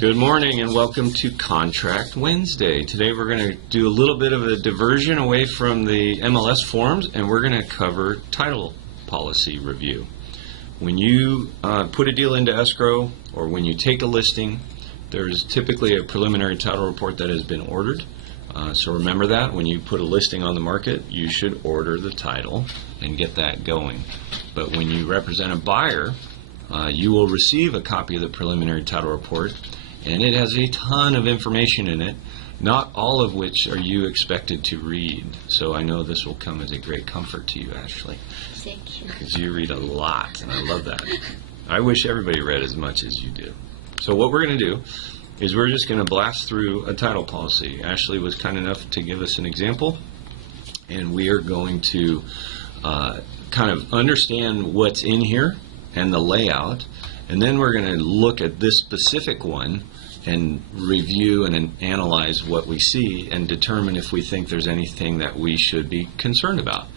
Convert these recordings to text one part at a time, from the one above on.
Good morning and welcome to Contract Wednesday. Today we're going to do a little bit of a diversion away from the MLS forms, and we're going to cover title policy review. When you put a deal into escrow or when you take a listing, there's typically a preliminary title report that has been ordered. So remember that when you put a listing on the market, you should order the title and get that going. But when you represent a buyer, you will receive a copy of the preliminary title report, and it has a ton of information in it, not all of which are you expected to read. So I know this will come as a great comfort to you, Ashley, Thank you. because you read a lot, and I love that. I wish everybody read as much as you do. So what we're going to do is we're just going to blast through a title policy. Ashley was kind enough to give us an example, and we are going to kind of understand what's in here and the layout, and then we're going to look at this specific one and review and analyze what we see and determine if we think there's anything that we should be concerned about.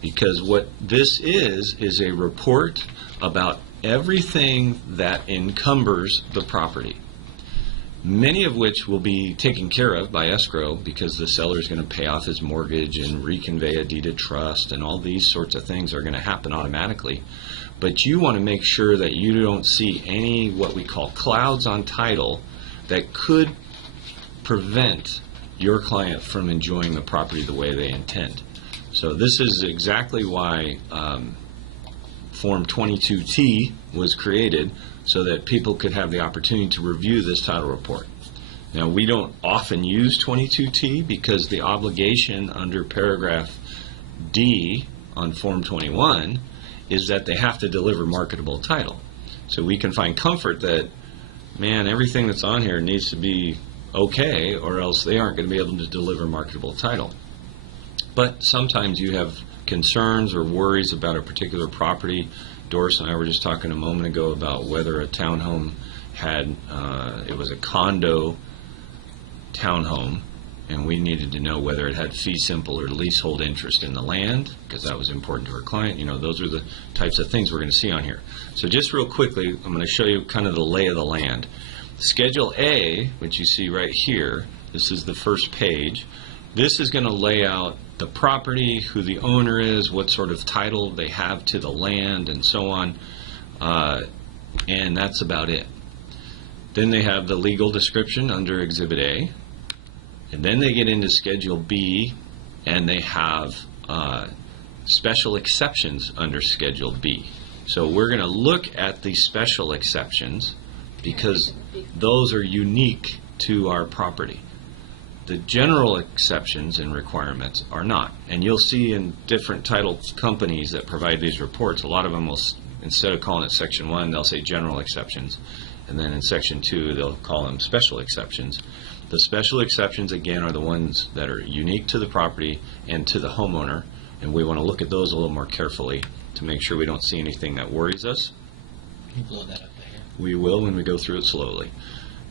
Because what this is a report about everything that encumbers the property, many of which will be taken care of by escrow because the seller is going to pay off his mortgage and reconvey a deed of trust, and all these sorts of things are going to happen automatically. But you want to make sure that you don't see any what we call clouds on title that could prevent your client from enjoying the property the way they intend. So this is exactly why Form 22T was created, so that people could have the opportunity to review this title report. Now, we don't often use 22T because the obligation under paragraph D on Form 21 is that they have to deliver marketable title. So we can find comfort that, man, everything that's on here needs to be okay, or else they aren't going to be able to deliver marketable title. But sometimes you have concerns or worries about a particular property. Doris and I were just talking a moment ago about whether a townhome had, it was a condo townhome, and we needed to know whether it had fee simple or leasehold interest in the land, because that was important to our client. You know, those are the types of things we're going to see on here. So just real quickly, I'm going to show you kind of the lay of the land. Schedule A, which you see right here, this is the first page. This is going to lay out the property, who the owner is, what sort of title they have to the land, and so on. And that's about it. Then they have the legal description under Exhibit A. And then they get into Schedule B, and they have special exceptions under Schedule B. So we're going to look at the special exceptions because those are unique to our property. The general exceptions and requirements are not. And you'll see in different title companies that provide these reports, a lot of them will, instead of calling it Section 1, they'll say general exceptions. And then in Section 2, they'll call them special exceptions. The special exceptions, again, are the ones that are unique to the property and to the homeowner, and we want to look at those a little more carefully to make sure we don't see anything that worries us. Can you blow that up there? We will when we go through it slowly.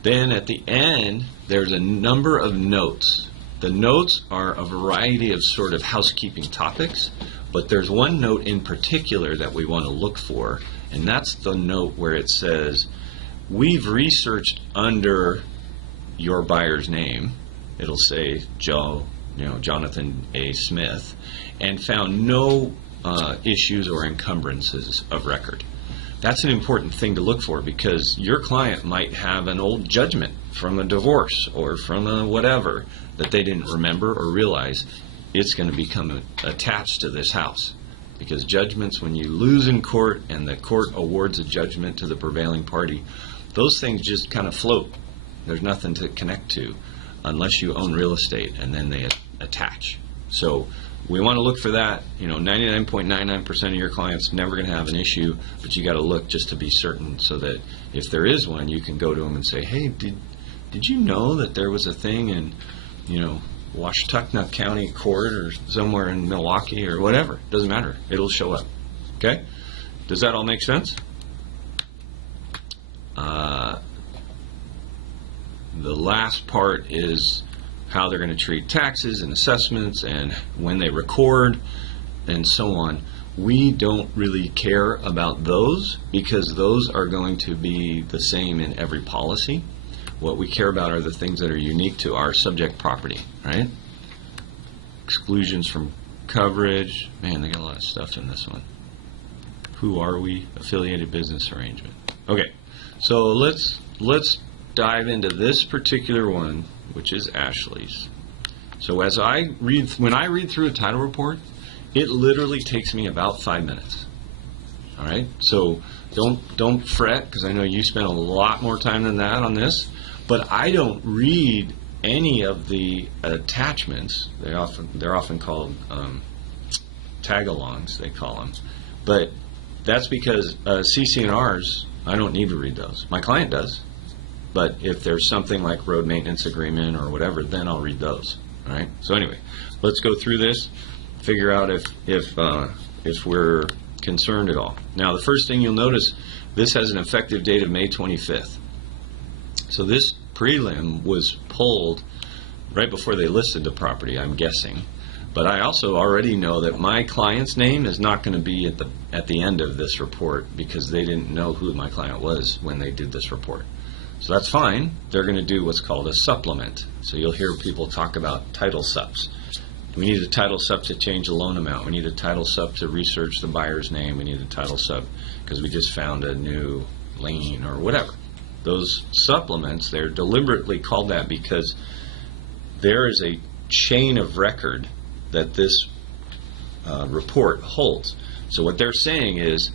Then at the end, there's a number of notes. The notes are a variety of sort of housekeeping topics, but there's one note in particular that we want to look for, and that's the note where it says, we've researched under your buyer's name, it'll say Jonathan A. Smith, and found no issues or encumbrances of record. That's an important thing to look for, because your client might have an old judgment from a divorce or from a whatever that they didn't remember or realize. It's going to become attached to this house, because judgments, when you lose in court and the court awards a judgment to the prevailing party, those things just kind of float. There's nothing to connect to unless you own real estate, and then they attach. So we want to look for that. 99.99% of your clients never going to have an issue, but you got to look just to be certain, so that if there is one, you can go to them and say, hey, did you know that there was a thing in, Washtenaw County Court or somewhere in Milwaukee or whatever? Doesn't matter. It'll show up. Okay? Does that all make sense? The last part is how they're going to treat taxes and assessments and when they record and so on. we don't really care about those because those are going to be the same in every policy. What we care about are the things that are unique to our subject property, right? Exclusions from coverage. Man, they got a lot of stuff in this one. Who are we? Affiliated business arrangement. Okay, so let's dive into this particular one, which is Ashley's. So when I read through a title report, it literally takes me about 5 minutes. All right, so don't fret, because I know you spent a lot more time than that on this. But I don't read any of the attachments. They're often called tag-alongs, they call them. But that's because CC&Rs, I don't need to read those. My client does. But if there's something like road maintenance agreement or whatever, then I'll read those. All right. So anyway, let's go through this, figure out if we're concerned at all. Now, the first thing you'll notice, this has an effective date of May 25th. So this prelim was pulled right before they listed the property, I'm guessing. But I also already know that my client's name is not going to be at the end of this report because they didn't know who my client was when they did this report. So that's fine. They're going to do what's called a supplement. So you'll hear people talk about title subs. We need a title sub to change the loan amount. We need a title sub to research the buyer's name. We need a title sub because we just found a new lien or whatever. Those supplements, they're deliberately called that because there is a chain of record that this report holds. So what they're saying is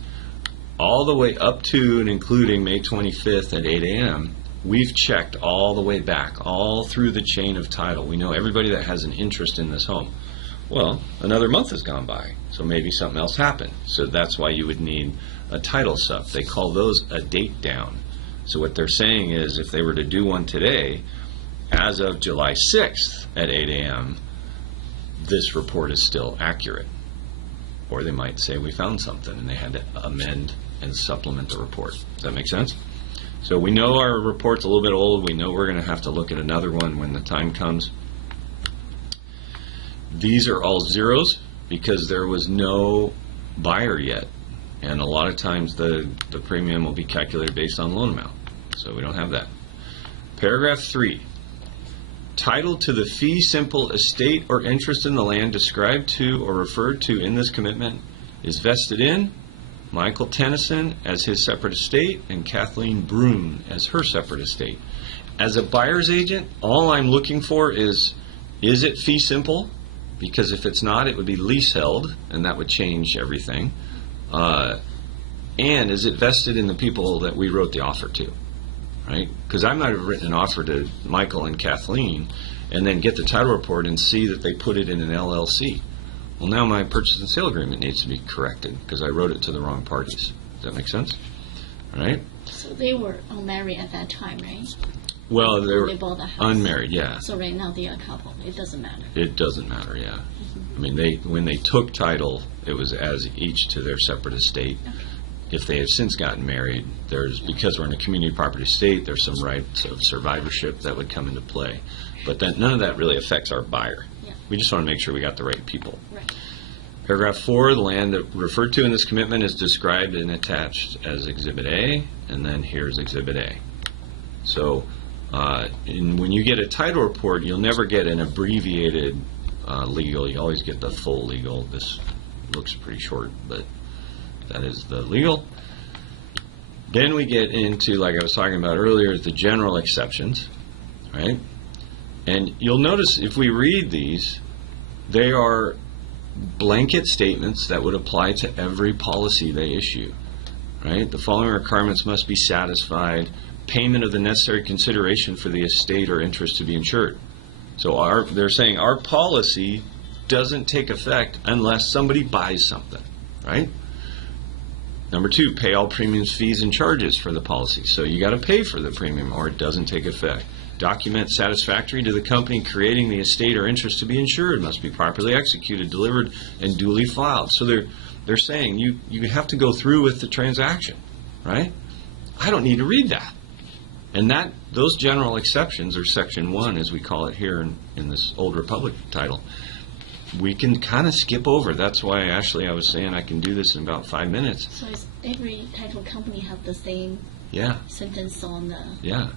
all the way up to and including May 25th at 8 a.m., we've checked all the way back, all through the chain of title. We know everybody that has an interest in this home. Well, another month has gone by, so maybe something else happened. So that's why you would need a title sub. They call those a date down. So what they're saying is if they were to do one today, as of July 6th at 8 a.m., this report is still accurate. Or they might say we found something and they had to amend and supplement the report. Does that make sense? So we know our report's a little bit old. We know we're going to have to look at another one when the time comes. These are all zeros because there was no buyer yet. And a lot of times the premium will be calculated based on loan amount. So we don't have that. Paragraph 3. Title to the fee simple estate or interest in the land described to or referred to in this commitment is vested in Michael Tennyson as his separate estate and Kathleen Brune as her separate estate. As a buyer's agent, all I'm looking for is it fee simple? Because if it's not, it would be leasehold, and that would change everything. And is it vested in the people that we wrote the offer to? Right? Because I might have written an offer to Michael and Kathleen and then get the title report and see that they put it in an LLC. Well, now my purchase and sale agreement needs to be corrected because I wrote it to the wrong parties. Does that make sense? All right? So they were unmarried at that time, right? Well, they were bought the house. unmarried, yeah. So right now they are a couple. It doesn't matter. It doesn't matter, yeah. I mean, when they took title, it was as each to their separate estate. Okay. If they have since gotten married, because we're in a community property state, there's some rights of survivorship that would come into play. But then none of that really affects our buyer. Yeah. We just want to make sure we got the right people. Right. Paragraph 4, the land that referred to in this commitment is described and attached as Exhibit A, and then here's Exhibit A. So when you get a title report, you'll never get an abbreviated legal. You always get the full legal. This looks pretty short, but that is the legal. Then we get into, like I was talking about earlier, the general exceptions, right? And you'll notice if we read these, they are blanket statements that would apply to every policy they issue, right? The following requirements must be satisfied. Payment of the necessary consideration for the estate or interest to be insured. So they're saying our policy doesn't take effect unless somebody buys something, right? Number 2, pay all premiums, fees, and charges for the policy. So you got to pay for the premium or it doesn't take effect. Document satisfactory to the company creating the estate or interest to be insured must be properly executed, delivered, and duly filed. So they're saying you have to go through with the transaction, right? I don't need to read that. And those general exceptions, or Section 1 as we call it here in this Old Republic title, we can kind of skip over. That's why, Ashley, I was saying I can do this in about 5 minutes. So is every title company have the same Yeah, sentence on the yeah.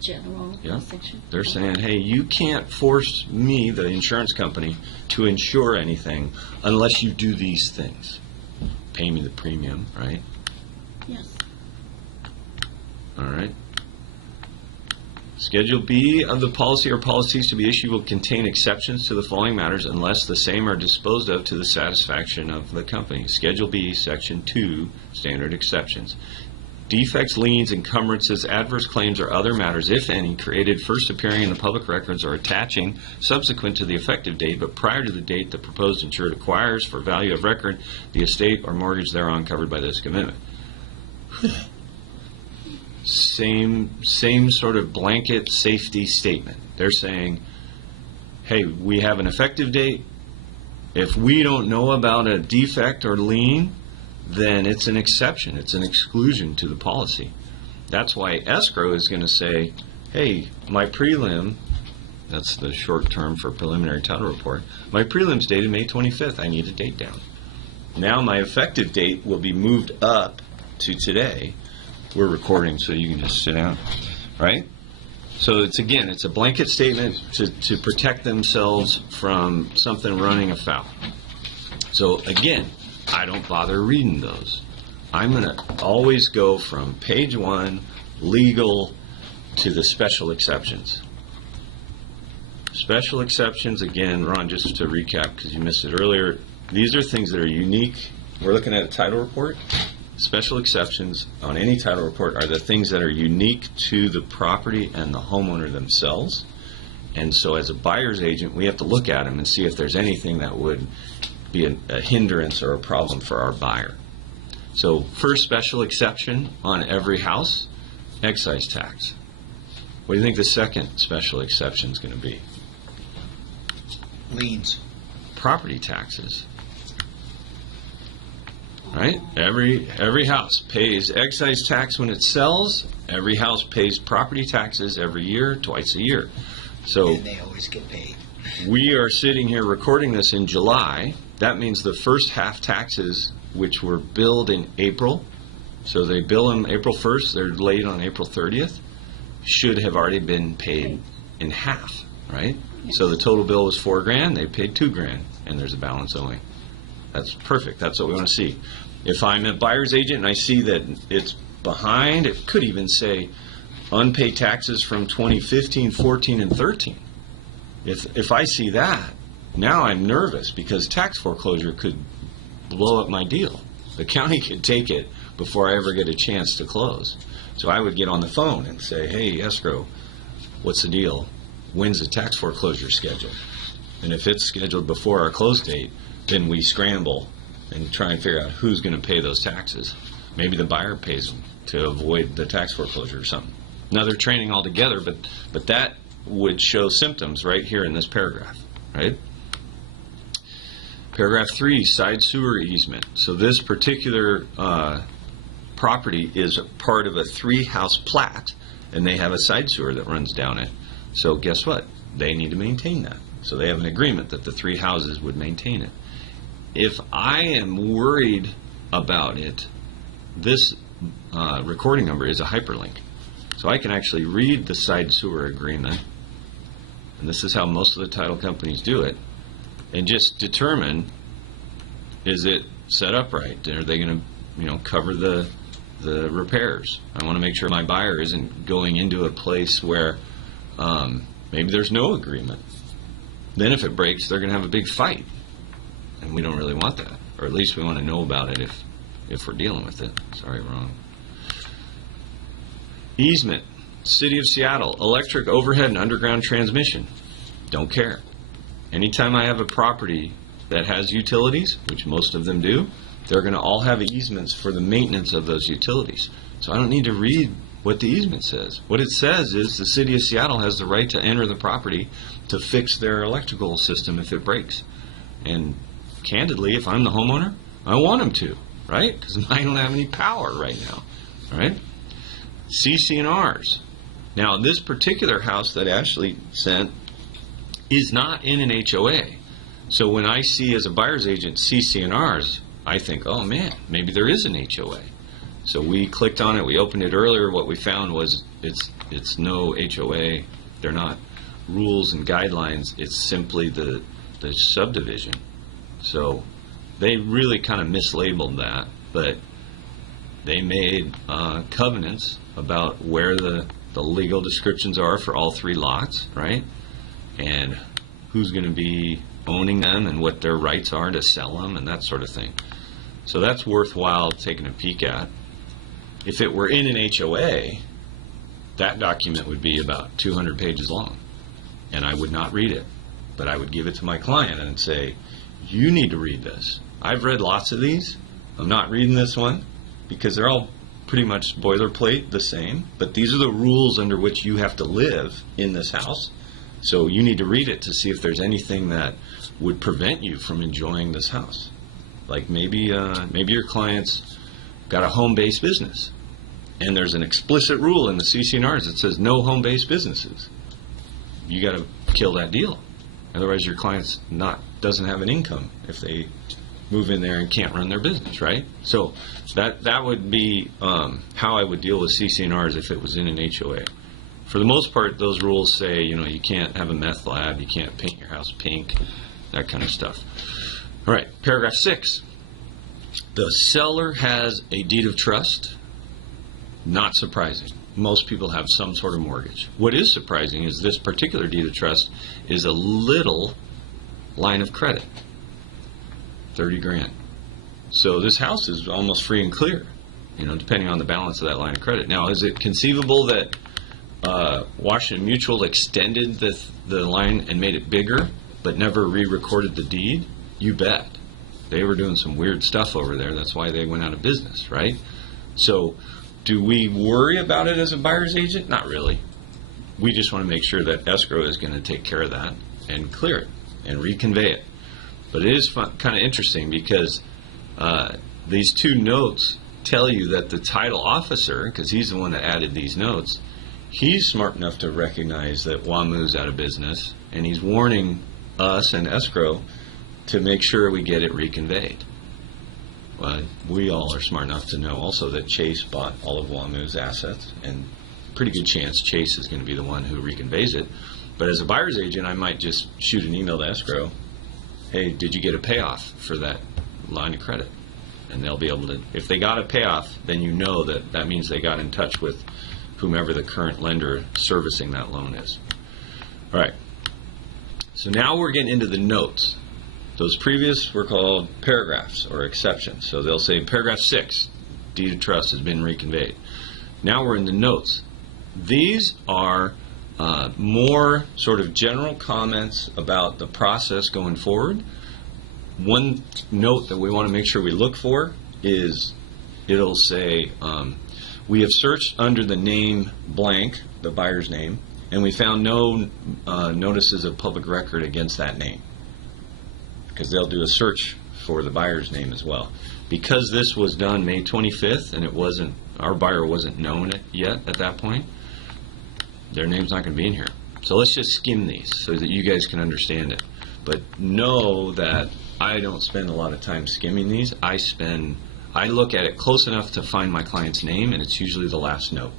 general Yeah. section? They're saying, hey, you can't force me, the insurance company, to insure anything unless you do these things. Pay me the premium, right? Yes. All right. Schedule B of the policy or policies to be issued will contain exceptions to the following matters unless the same are disposed of to the satisfaction of the company. Schedule B, Section 2, Standard Exceptions. Defects, liens, encumbrances, adverse claims, or other matters, if any, created first appearing in the public records or attaching subsequent to the effective date, but prior to the date the proposed insured acquires for value of record the estate or mortgage thereon covered by this commitment. Same sort of blanket safety statement. They're saying, hey, we have an effective date. If we don't know about a defect or lien, then it's an exception. It's an exclusion to the policy. That's why escrow is going to say, hey, my prelim, that's the short term for preliminary title report, my prelim's dated May 25th. I need a date down. Now my effective date will be moved up to today. We're recording, so you can just sit down, right? So it's a blanket statement to protect themselves from something running afoul. So again, I don't bother reading those. I'm going to always go from page 1, legal, to the special exceptions. Special exceptions, again, Ron, just to recap, because you missed it earlier, these are things that are unique. We're looking at a title report. Special exceptions on any title report are the things that are unique to the property and the homeowner themselves. And so as a buyer's agent, we have to look at them and see if there's anything that would be a hindrance or a problem for our buyer. So first special exception on every house, excise tax. What do you think the second special exception is going to be? Liens. Property taxes. Right? Every house pays excise tax when it sells. Every house pays property taxes every year, twice a year. So And they always get paid. we are sitting here recording this in July. That means the first half taxes, which were billed in April, so they bill them April 1st, they're late on April 30th, should have already been paid in half, right? Yes. So the total bill was $4,000, they paid $2,000, and there's a balance owing. That's perfect. That's what we want to see. If I'm a buyer's agent and I see that it's behind, it could even say unpaid taxes from 2015, 14, and 13. If I see that, now I'm nervous because tax foreclosure could blow up my deal. The county could take it before I ever get a chance to close. So I would get on the phone and say, hey, escrow, what's the deal? When's the tax foreclosure scheduled? And if it's scheduled before our close date, then we scramble and try and figure out who's going to pay those taxes. Maybe the buyer pays them to avoid the tax foreclosure or something. Now they're training all together, but that would show symptoms right here in this paragraph, right? Paragraph 3, side sewer easement. So this particular property is part of a 3-house plat, and they have a side sewer that runs down it. So guess what? They need to maintain that. So they have an agreement that the 3 houses would maintain it. If I am worried about it, this recording number is a hyperlink. So I can actually read the side sewer agreement, and this is how most of the title companies do it, and just determine, is it set up right? Are they going to, cover the repairs? I want to make sure my buyer isn't going into a place where maybe there's no agreement. Then if it breaks, they're going to have a big fight, and we don't really want that, or at least we want to know about it if we're dealing with it. Sorry, wrong. Easement, City of Seattle, electric overhead and underground transmission. Don't care. Anytime I have a property that has utilities, which most of them do, they're going to all have easements for the maintenance of those utilities. So I don't need to read what the easement says. What it says is the City of Seattle has the right to enter the property to fix their electrical system if it breaks. And candidly, if I'm the homeowner, I want them to, right? Because I don't have any power right now, right? CC&Rs. Now, this particular house that Ashley sent is not in an HOA. So when I see as a buyer's agent CC&Rs, I think, oh man, maybe there is an HOA. So we clicked on it, we opened it earlier. What we found was it's no HOA. They're not rules and guidelines. It's simply the subdivision. So they really kind of mislabeled that, but they made covenants about where the legal descriptions are for all 3 lots, right? And who's going to be owning them and what their rights are to sell them and that sort of thing. So that's worthwhile taking a peek at. If it were in an HOA, that document would be about 200 pages long, and I would not read it. But I would give it to my client and say, you need to read this. I've read lots of these. I'm not reading this one because they're all pretty much boilerplate the same, but these are the rules under which you have to live in this house. So you need to read it to see if there's anything that would prevent you from enjoying this house. Like maybe your client's got a home-based business, and there's an explicit rule in the CC&Rs that says no home-based businesses. You got to kill that deal. Otherwise, your client's doesn't have an income if they move in there and can't run their business, right? So that would be how I would deal with CC&Rs if it was in an HOA. For the most part, those rules say, you can't have a meth lab, you can't paint your house pink, that kind of stuff. All right, paragraph 6. The seller has a deed of trust. Not surprising. Most people have some sort of mortgage. What is surprising is this particular deed of trust is a little line of credit. 30 grand. So this house is almost free and clear, depending on the balance of that line of credit. Now, is it conceivable that Washington Mutual extended the line and made it bigger, but never re-recorded the deed? You bet. They were doing some weird stuff over there. That's why they went out of business, right? So do we worry about it as a buyer's agent? Not really. We just want to make sure that escrow is going to take care of that and clear it and reconvey it. But it is kind of interesting because these 2 notes tell you that the title officer, because he's the one that added these notes, he's smart enough to recognize that WAMU's out of business, and he's warning us and escrow to make sure we get it reconveyed. Well, we all are smart enough to know also that Chase bought all of WAMU's assets, and pretty good chance Chase is going to be the one who reconveys it. But as a buyer's agent, I might just shoot an email to escrow, hey, did you get a payoff for that line of credit? And they'll be able to, if they got a payoff, then that means they got in touch with whomever the current lender servicing that loan is. All right. So now we're getting into the notes. Those previous were called paragraphs or exceptions. So they'll say paragraph 6, deed of trust has been reconveyed. Now we're in the notes. These are more sort of general comments about the process going forward. One note that we want to make sure we look for is it'll say, we have searched under the name blank, the buyer's name, and we found no notices of public record against that name. Because they'll do a search for the buyer's name as well. Because this was done May 25th and our buyer wasn't known yet at that point, their name's not going to be in here. So let's just skim these so that you guys can understand it. But know that I don't spend a lot of time skimming these. I look at it close enough to find my client's name, and it's usually the last note.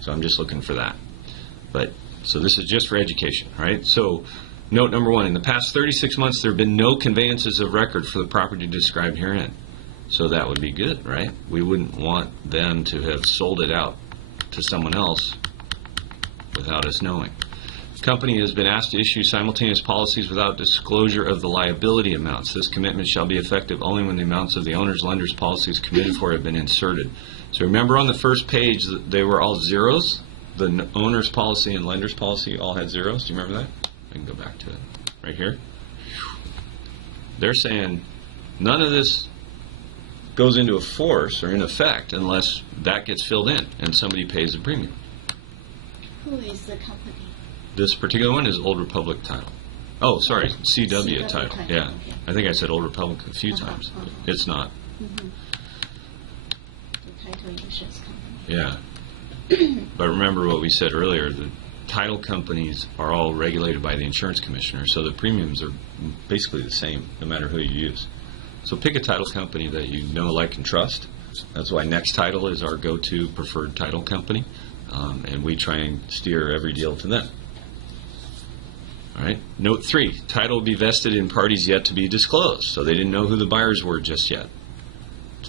So I'm just looking for that. So this is just for education, right? So note number 1, in the past 36 months, there have been no conveyances of record for the property described herein. So that would be good, right? We wouldn't want them to have sold it out to someone else without us knowing. The company has been asked to issue simultaneous policies without disclosure of the liability amounts. This commitment shall be effective only when the amounts of the owner's lender's policies committed for have been inserted. So remember on the first page, they were all zeros? The owner's policy and lender's policy all had zeros. Do you remember that? I can go back to it. Right here. They're saying none of this goes into force or in effect unless that gets filled in and somebody pays the premium. Who is the company? This particular one is Old Republic Title. Oh, sorry, CW Title. Yeah, okay. I think I said Old Republic a few times. It's not. Mm-hmm. The title insurance company. Yeah. But remember what we said earlier, title companies are all regulated by the insurance commissioner, so the premiums are basically the same no matter who you use. So pick a title company that you know, like, and trust. That's why Next Title is our go-to preferred title company, and we try and steer every deal to them. All right. Note 3, title will be vested in parties yet to be disclosed, so they didn't know who the buyers were just yet.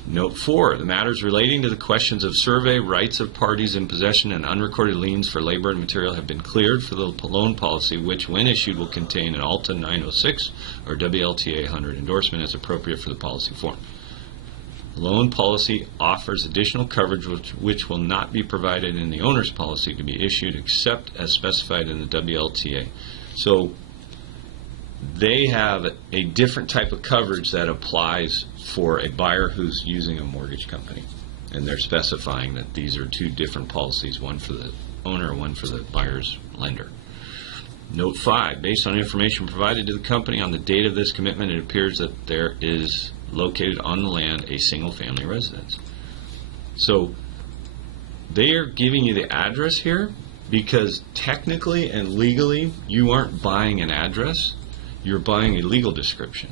Note 4, the matters relating to the questions of survey, rights of parties in possession, and unrecorded liens for labor and material have been cleared for the loan policy, which, when issued, will contain an ALTA 906 or WLTA 100 endorsement as appropriate for the policy form. The loan policy offers additional coverage which will not be provided in the owner's policy to be issued except as specified in the WLTA. So they have a different type of coverage that applies for a buyer who's using a mortgage company. And they're specifying that these are two different policies, one for the owner, one for the buyer's lender. Note 5, based on information provided to the company on the date of this commitment, it appears that there is located on the land a single-family residence. So they are giving you the address here because technically and legally you aren't buying an address, you're buying a legal description.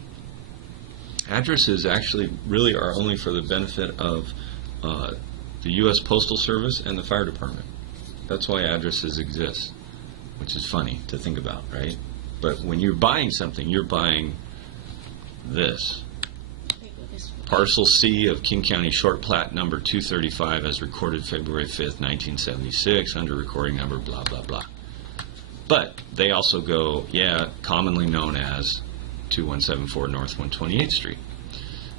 Addresses actually really are only for the benefit of the U.S. Postal Service and the fire department. That's why addresses exist, which is funny to think about, right? But when you're buying something, you're buying this. Parcel C of King County Short Plat number 235 as recorded February 5th, 1976 under recording number blah, blah, blah. But they also go, commonly known as 2174 North 128th Street.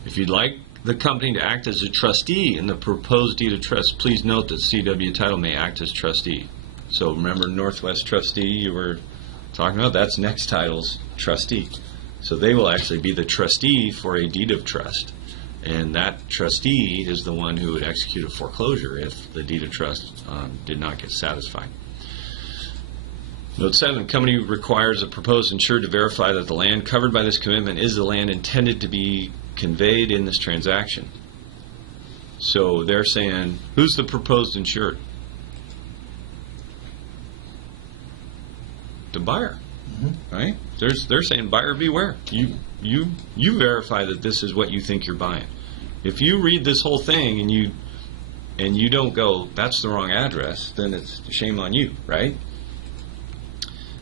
If you'd like the company to act as a trustee in the proposed deed of trust, please note that CW Title may act as trustee. So remember Northwest Trustee you were talking about? That's Next Title's trustee. So they will actually be the trustee for a deed of trust. And that trustee is the one who would execute a foreclosure if the deed of trust did not get satisfied. Note 7, company requires a proposed insured to verify that the land covered by this commitment is the land intended to be conveyed in this transaction. So they're saying, who's the proposed insured? The buyer, right? They're saying, buyer beware. You verify that this is what you think you're buying. If you read this whole thing and you don't go, that's the wrong address, then it's shame on you, right?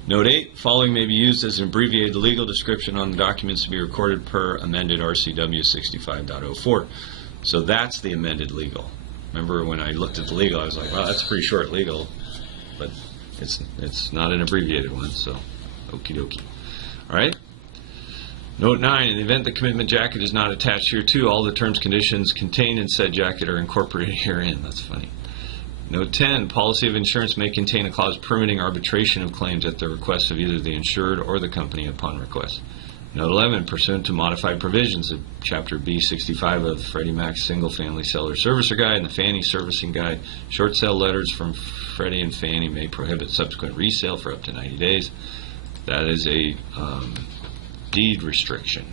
Note 8, following may be used as an abbreviated legal description on the documents to be recorded per amended RCW 65.04. So that's the amended legal. Remember when I looked at the legal, I was like, wow, that's pretty short legal, but it's not an abbreviated one, so okie dokie. All right. Note 9, in the event the commitment jacket is not attached here too, all the terms conditions contained in said jacket are incorporated herein. That's funny. Note 10, policy of insurance may contain a clause permitting arbitration of claims at the request of either the insured or the company upon request. Note 11, pursuant to modified provisions of Chapter B65 of Freddie Mac's Single Family Seller Servicer Guide and the Fannie Servicing Guide, short sale letters from Freddie and Fannie may prohibit subsequent resale for up to 90 days. That is a deed restriction,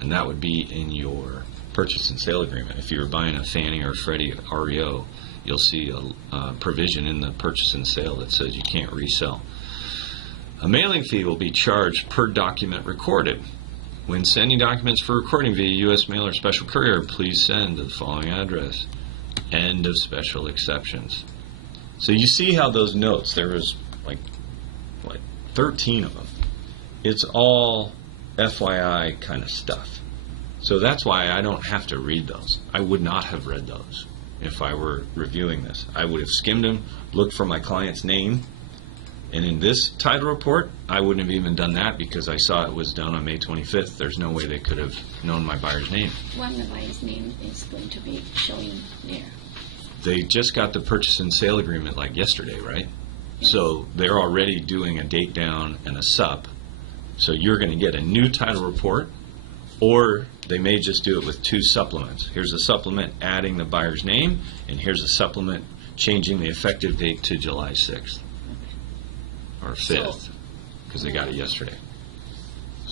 and that would be in your purchase and sale agreement. If you were buying a Fannie or Freddie REO, you'll see a provision in the purchase and sale that says you can't resell. A mailing fee will be charged per document recorded. When sending documents for recording via U.S. mail or special courier, please send to the following address. End of special exceptions. So you see how those notes, there was like 13 of them. It's all FYI kind of stuff. So that's why I don't have to read those. I would not have read those if I were reviewing this. I would have skimmed them, looked for my client's name, and in this title report, I wouldn't have even done that because I saw it was done on May 25th. There's no way they could have known my buyer's name. When the buyer's name is going to be showing there. They just got the purchase and sale agreement like yesterday, right? Yes. So they're already doing a date down and a sup. So you're going to get a new title report, or they may just do it with two supplements. Here's a supplement adding the buyer's name, and here's a supplement changing the effective date to July 6th or 5th, because they got it yesterday.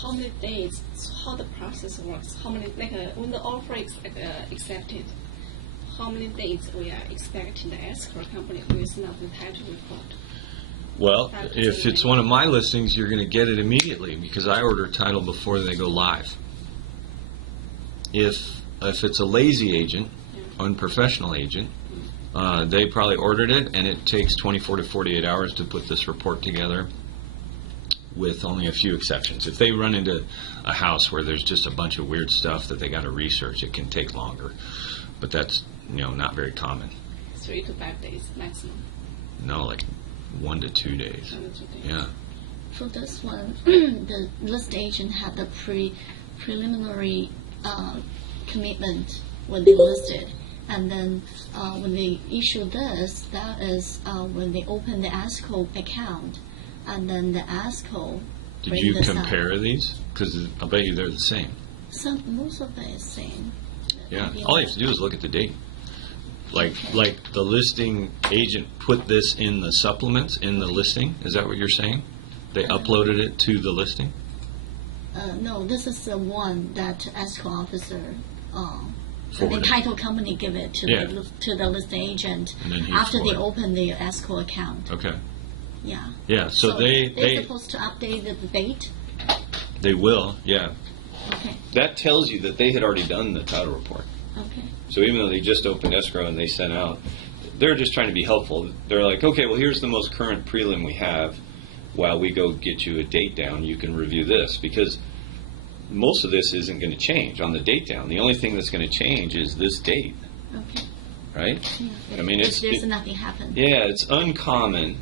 How many days, how the process works, how many, when the offer is accepted, how many days we are expecting the escrow company who is not the title report? Well, 5 to if 10 it's days? one of my listings, you're going to get it immediately because I order title before they go live. If it's a lazy agent, unprofessional agent, they probably ordered it, and it takes 24 to 48 hours to put this report together, with only a few exceptions. If they run into a house where there's just a bunch of weird stuff that they got to research, it can take longer. But that's not very common. 3 to 5 days maximum. No, like 1 to 2 days. 1 to 2 days. Yeah. For this one, the list agent had the preliminary commitment when they listed, and then when they issue this, that is when they open the ASCO account, and then the ASCO. Did bring you this up. compare these? Because I'll bet you they're the same. Most of it is same. Yeah. All you have to do is look at the date. Like the listing agent put this in the supplements in the listing. Is that what you're saying? They uploaded it to the listing? No, this is the one that ASCO officer, the Forwarded. title company give it to Yeah. the listing agent And then he after they forwarded. open the ASCO account. Okay. Yeah. Yeah. So they're they supposed to update the date. they will. Yeah. Okay. That tells you that they had already done the title report. Okay. So even though they just opened escrow and they sent out, they're just trying to be helpful. They're like, okay, well, here's the most current prelim we have. While we go get you a date down, you can review this, because most of this isn't going to change on the date down. The only thing that's going to change is this date, Okay. right? Yeah. I mean, If there's it- nothing happened. Yeah, it's uncommon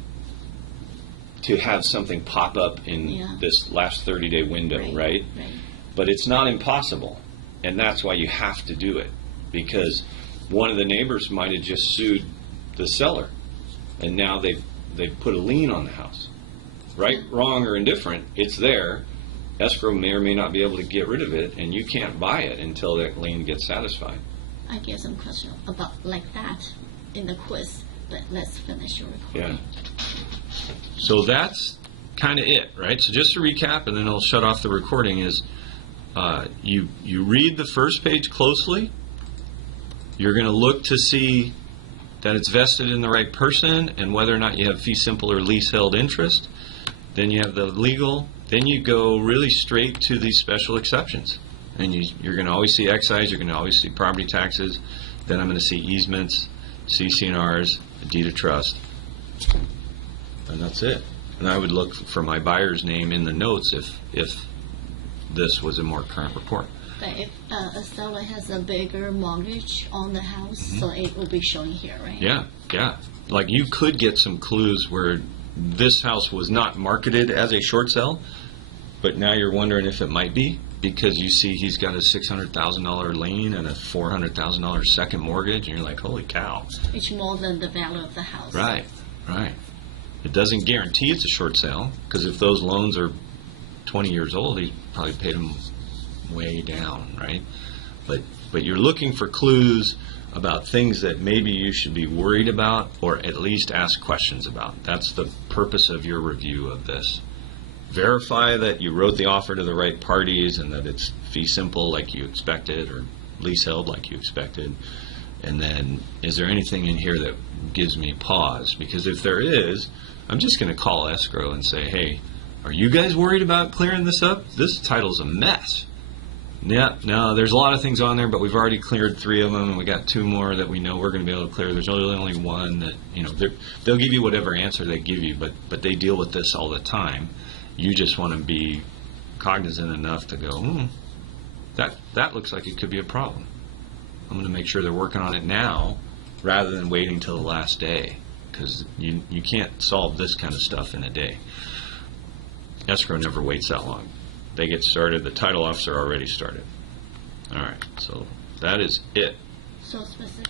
to have something pop up in Yeah. this last 30-day window, right? Right. But it's not impossible, and that's why you have to do it, because one of the neighbors might have just sued the seller, and now they've put a lien on the house. Right, wrong, or indifferent, it's there. Escrow may or may not be able to get rid of it, and you can't buy it until that lien gets satisfied. I get some question about like that in the quiz, but let's finish your recording. Yeah. So that's kind of it, right? So just to recap, and then I'll shut off the recording, is you read the first page closely. You're going to look to see that it's vested in the right person and whether or not you have fee simple or leasehold interest. Then you have the legal. Then you go really straight to these special exceptions. And you're going to always see excise. You're going to always see property taxes. Then I'm going to see easements, CC&Rs, a deed of trust. And that's it. And I would look for my buyer's name in the notes if this was a more current report. But if a seller has a bigger mortgage on the house, so it will be showing here, right? Yeah, yeah. Like you could get some clues where this house was not marketed as a short sale, but now you're wondering if it might be, because you see he's got a $600,000 lien and a $400,000 second mortgage, and you're like, holy cow. It's more than the value of the house. Right, right. It doesn't guarantee it's a short sale, because if those loans are 20 years old, he probably paid them way down, right? But you're looking for clues about things that maybe you should be worried about or at least ask questions about. That's the purpose of your review of this. Verify that you wrote the offer to the right parties and that it's fee simple like you expected or leasehold like you expected. And then, is there anything in here that gives me pause? Because if there is, I'm just going to call escrow and say, hey, are you guys worried about clearing this up? This title's a mess. Yeah, no, there's a lot of things on there, but we've already cleared 3 of them, and we got 2 more that we know we're going to be able to clear. There's really only one that, they'll give you whatever answer they give you, but they deal with this all the time. You just want to be cognizant enough to go, that looks like it could be a problem. I'm going to make sure they're working on it now rather than waiting till the last day, because you can't solve this kind of stuff in a day. Escrow never waits that long. They get started, the title officer already started. All right, so that is it. So specific.